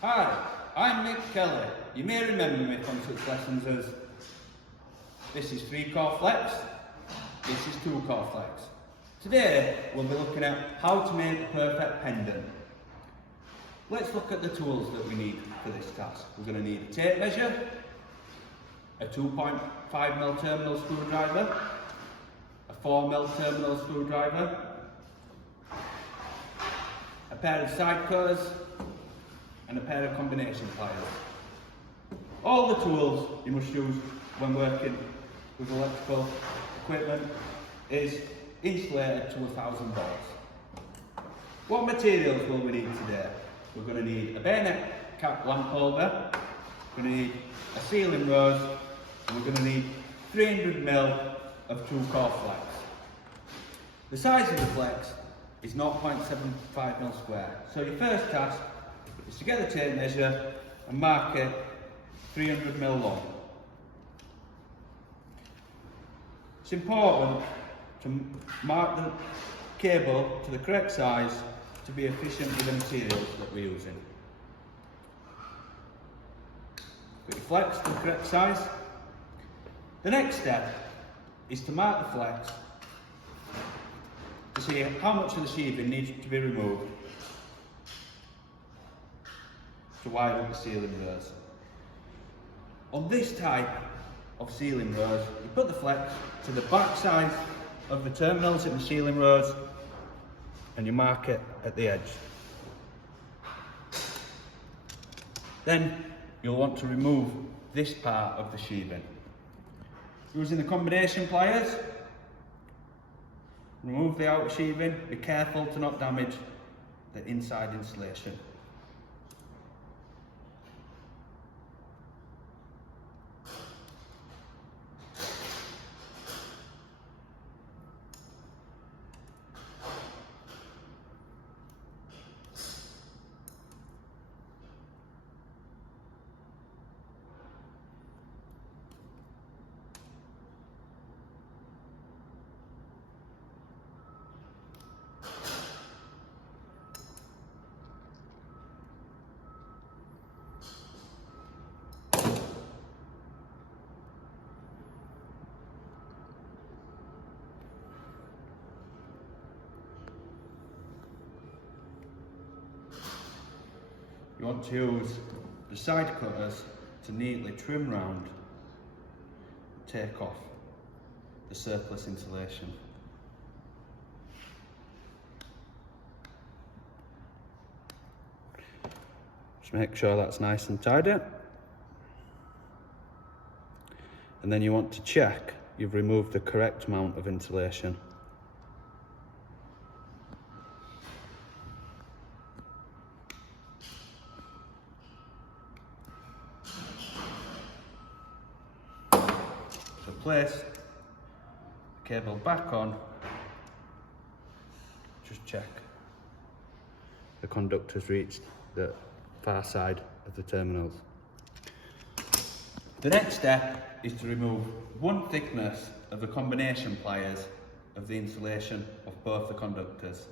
Hi, I'm Nick Kelly. You may remember me from such lessons as this is 3-core flex, this is 2-core flex. Today we'll be looking at how to make the perfect pendant. Let's look at the tools that we need for this task. We're going to need a tape measure, a 2.5mm terminal screwdriver, a 4mm terminal screwdriver, a pair of side cutters, and a pair of combination pliers. All the tools you must use when working with electrical equipment is insulated to 1000 volts. What materials will we need today? We're going to need a bayonet cap lamp holder, we're going to need a sealing rose, and we're going to need 300mm of 2-core flex. The size of the flex is 0.75mm square. So your first task is to get the tape measure and mark it 300mm long. It's important to mark the cable to the correct size to be efficient with the materials that we're using. Put your flex to the correct size. The next step is to mark the flex to see how much of the sheathing needs to be removed to wire up the sealing rose. On this type of sealing rose, you put the flex to the back side of the terminals in the sealing rose and you mark it at the edge. Then you'll want to remove this part of the sheathing. Using the combination pliers, remove the outer sheathing, be careful to not damage the inside insulation. You want to use the side cutters to neatly trim round and take off the surplus insulation. Just make sure that's nice and tidy. And then you want to check you've removed the correct amount of insulation. So place the cable back on, just check the conductor's reached the far side of the terminals. The next step is to remove one thickness of the combination pliers of the insulation of both the conductors.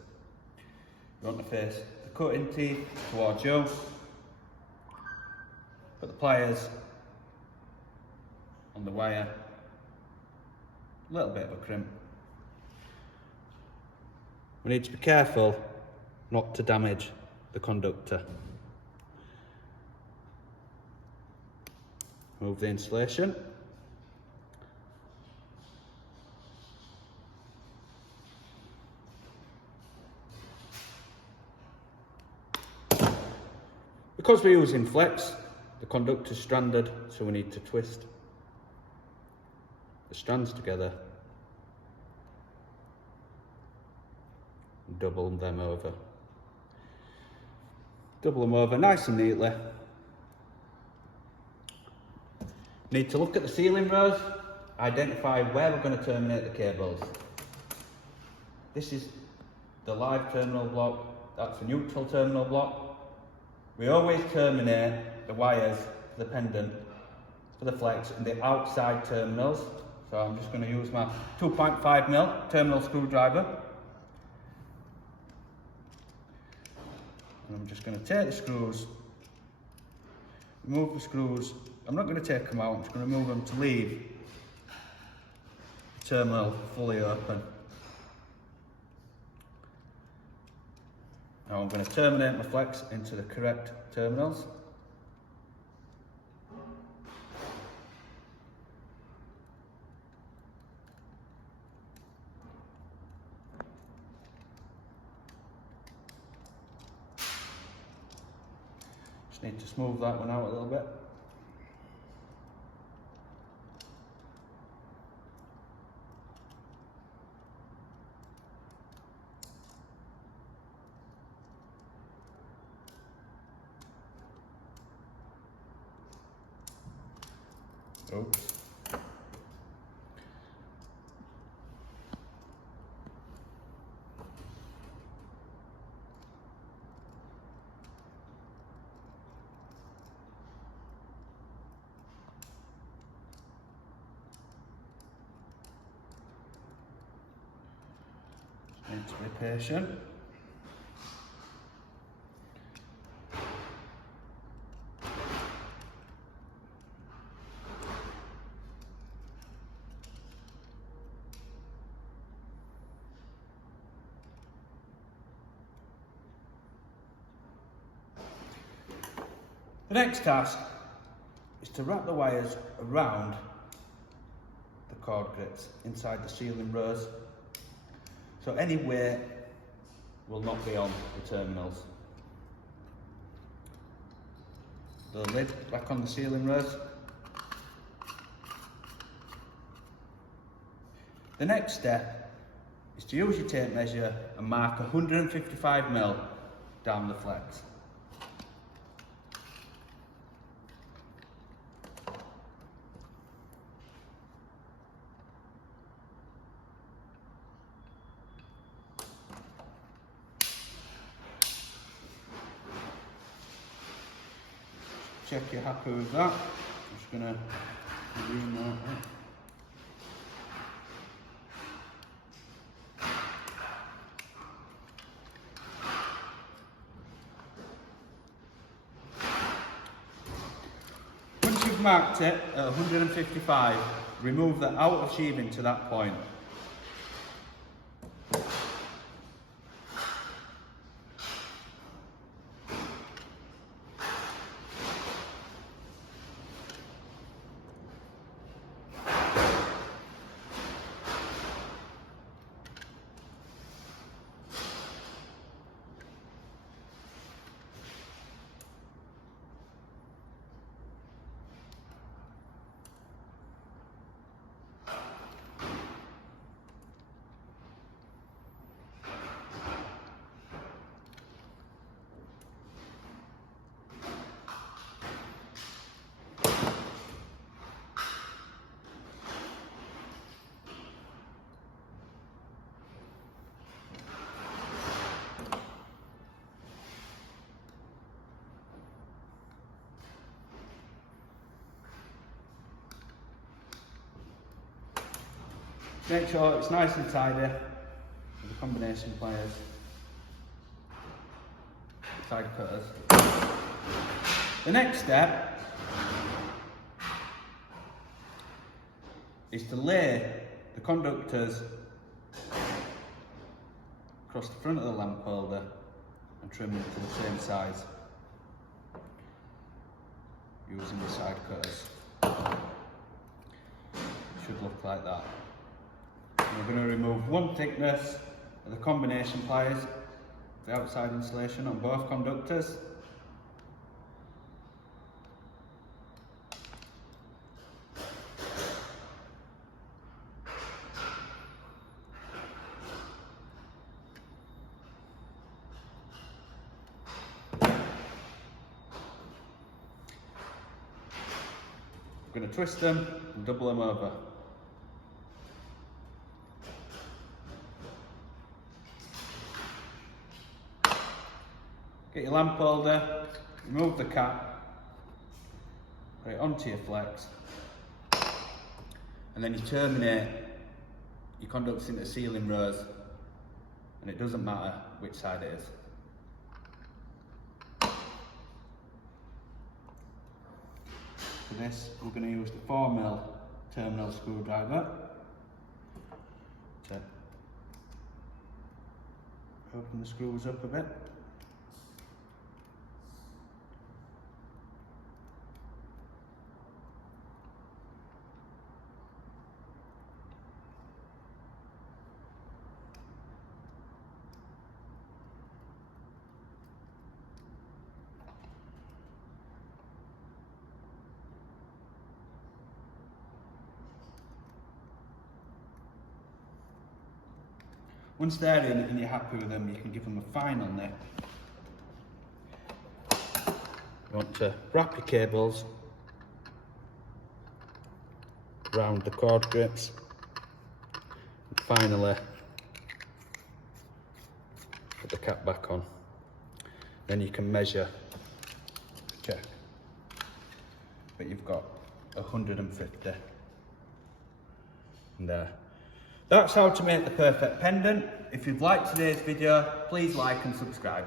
You want to face the cutting teeth towards you, put the pliers on the wire, a little bit of a crimp. We need to be careful not to damage the conductor. Remove the insulation. Because we're using flex, the conductor's stranded, so we need to twist the strands together and double them over. Double them over nice and neatly. Need to look at the sealing rose, identify where we're going to terminate the cables. This is the live terminal block, that's the neutral terminal block. We always terminate the wires for the pendant, for the flex, in the outside terminals. So I'm just going to use my 2.5mm terminal screwdriver. And I'm just going to take the screws remove the screws. I'm not going to take them out, I'm just going to remove them to leave the terminal fully open. Now I'm going to terminate my flex into the correct terminals. Just need to smooth that one out a little bit. Oops. Need to be patient. The next task is to wrap the wires around the cord grips inside the sealing rows, so any weight will not be on the terminals. The lid back on the sealing rows. The next step is to use your tape measure and mark 155mm down the flex. Check you're happy with that. I'm just going to remark that. Once you've marked it at 155, remove the outer sheathing to that point. Make sure it's nice and tidy with the combination pliers, side cutters. The next step is to lay the conductors across the front of the lamp holder and trim them to the same size using the side cutters. It should look like that. We're going to remove one thickness of the combination pliers, the outside insulation on both conductors. We're going to twist them and double them over. Get your lamp holder, remove the cap, put it onto your flex, and then you terminate your conducts into sealing rows, and it doesn't matter which side it is. For this, we're going to use the 4mm terminal screwdriver to open the screws up a bit. Once they're in and you're happy with them, you can give them a final nip. You want to wrap your cables around the cord grips. And finally, put the cap back on. Then you can measure, check. But you've got 150. And there. That's how to make the perfect pendant. If you've liked today's video, please like and subscribe.